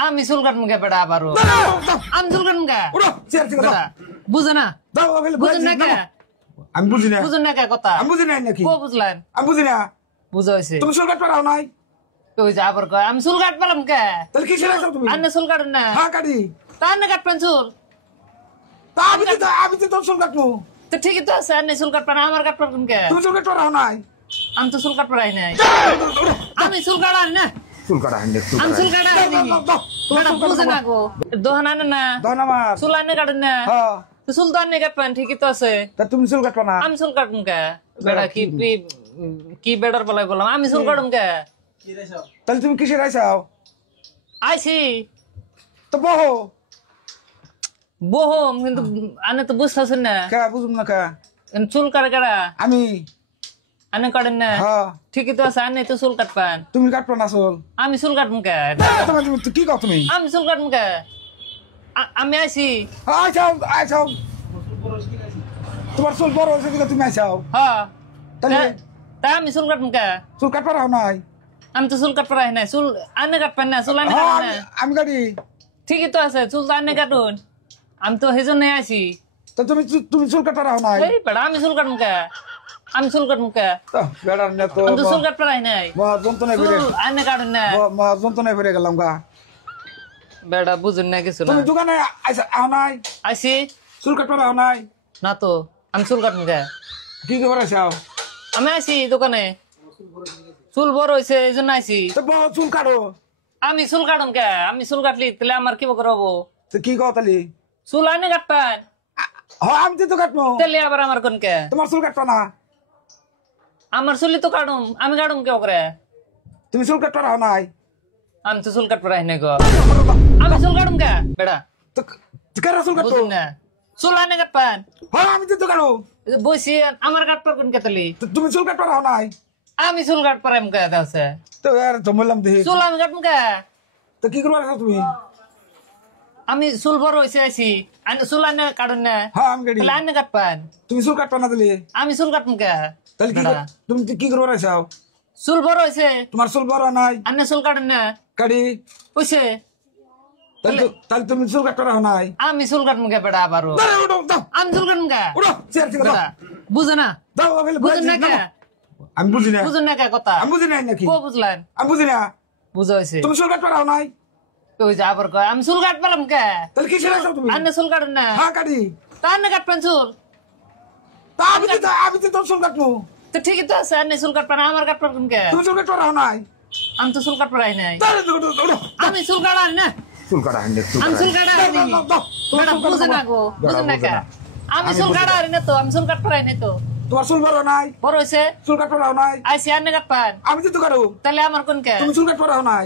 আমি চুল কাটবো কে বেটা আবারও আমি চুল কাটবো কে বেটা বুঝে না বুঝেন না কে আমি বুঝি না বুঝেন না কে কথা আমি বুঝি না নাকি কো বুঝলেন আমি বুঝি না বুঝা হয়েছে তুমি চুল কাটতে পারো নাই ওই যে আবার কয় আমি চুল কাট পেলাম কে তাহলে কি ছেড়ে তুমি আন্নে চুল কাটেন না হ্যাঁ কাটি তার না কাটবেন চুল তা আমি তো চুল কাটবো তো ঠিকই তো আছে আন্নে চুল কাটবেন আমার কাটবেন কে তুমি চুল কাটতে পারো নাই আমি তো চুল কাটপাই নাই আমি চুল কাটাই না চুল কাটা হান্ডে আমি চুল কাটাই বেটা বুঝে না গো দোহান আনে না আমার চুল আনে কাটেন না হ্যাঁ তো চুল তো আনে কাটবেন ঠিকই তো আছে তা তুমি চুল কাটবা না আমি চুল কাটুম কে বেটা কি বেটার বলাই বললাম আমি চুল কাটুম কে তাহলে তুমি কিসের আইসাও আইছি তো বহো বহম কিন্তু আনে তো বুঝতেছেন না কা বুঝুম না কা চুল কাটে কাটা আমি আনে কাটেন না হ্যাঁ ঠিকই তো আছে আনে তো চুল কাটবেন তুমি কাটবা না চুল আমি চুল কাটুম কে তুমি কি কও তুমি আমি চুল কাটুম কে আমি আইছি আইসাও তোমার চুল বড় হয়েছে দিকে তুমি আইসাও হ্যাঁ তাহলে তাই আমি চুল কাটুম কে চুল কাটবা রাও নাই আমি তো চুল কাটপাই নাই চুল আনে কাটবেন না চুল আনে কাটেন না আমি কাটি ঠিকই তো আছে চুল তো আনে কাটুন আমি তো সেই জন্য আইছি তো তুমি চুল কাটবা রাও নাই এই বেড়া আমি চুল কাটুম কে আমি চুল কাটুম কে বেড়ার না তো আমি তো চুল কাটপাই নাই মহা যন্ত্রণায় ফিরে চুল আনে কাটুন না মহা যন্ত্রণায় ফিরে গেলাম গা বেড়া বুঝুন না কিছু না তুমি দোকানে আও নাই আইছি চুল কাটবা রাও নাই না তো আমি চুল কাটুম কে কি খবর আইসাও আমি আইছি দোকানে চুল বড় হয়েছে এই জন্য আইছি তো চুল কাটো আমি চুল কাটুম কে আমি চুল কাটলি তাহলে আমার কি করবো তো কি কও তালি চুল আনে কাটবেন হ্যাঁ আমি তো কাটবো তাহলে আবার আমার কোন কে তোমার চুল কাটবা না আমার চুলি তো কাটুম আমি কাটুম কে করে তুমি চুল কাটবা রাও নাই আমি তো চুল কাটপাই নাই গো আমি চুল কাটুম কে বেড়া তো কেন চুল কাটবো বুঝুন না চুল আনে কাটবেন হ্যাঁ আমি তো কাটো বসি আমার কাটপার কোন কে তালি তুমি চুল কাটবা রাও নাই আমি চুল কাটপারাম কে আছে তো আর তো বললাম দেখি চুল আমি কাটুম কে তো কি করবা আইসাও তুমি আমি চুল বড় হয়েছে আইছি আনে চুল আনে কাটুন না হ্যাঁ আমি কাটি তাহলে আনে কাটবেন তুমি চুল কাটবা না তাহলে আমি চুল কাটুম কে তাহলে কি তুমি কি করবা আইসাও চুল বড় হয়েছে তোমার চুল বড় নাই আনে চুল কাটুন না কাটি বুঝছে তাহলে তুমি চুল কাটবা রাও নাই আমি চুল কাটুম কে বেটা আবারও আমি চুল কাটুম কে উড়ো চেয়ার থেকে দাও বেটা বুঝে না দাও বুঝেন না কে আমি বুঝি না বুঝেন না কে কথা আমি বুঝি না নাকি কো বুঝলেন আমি বুঝি না বুঝা হয়েছে তুমি চুল কাটবা রাও নাই ওই যে আবার কয় আমি চুল কাট পেলাম কে তাহলে কি ছেড়ে তুমি আন্নে চুল কাটেন না হ্যাঁ কাটি তার না কাটবেন চুল তা আমি তো চুল কাটবো তো ঠিকই তো আছে আন্নে চুল কাটবেন আমার কাটবেন কোন কে তুমি চুল কাটবা রাও নাই আমি তো চুল কাটপাই নাই তাহলে আমি চুল কাটাই না চুল কাটা হান্ডে আমি চুল কাটাই বেটা বুঝে না গো বুঝেন না কে আমি চুল কাটাই না তো আমি চুল কাটপাই নাই তো তোমার চুল বড় নাই বড় হয়েছে চুল কাটবা রাও নাই আইসি আন্নে কাটবেন আমি তো কাটো তাহলে আমার কোন কে তুমি চুল কাটবা রাও নাই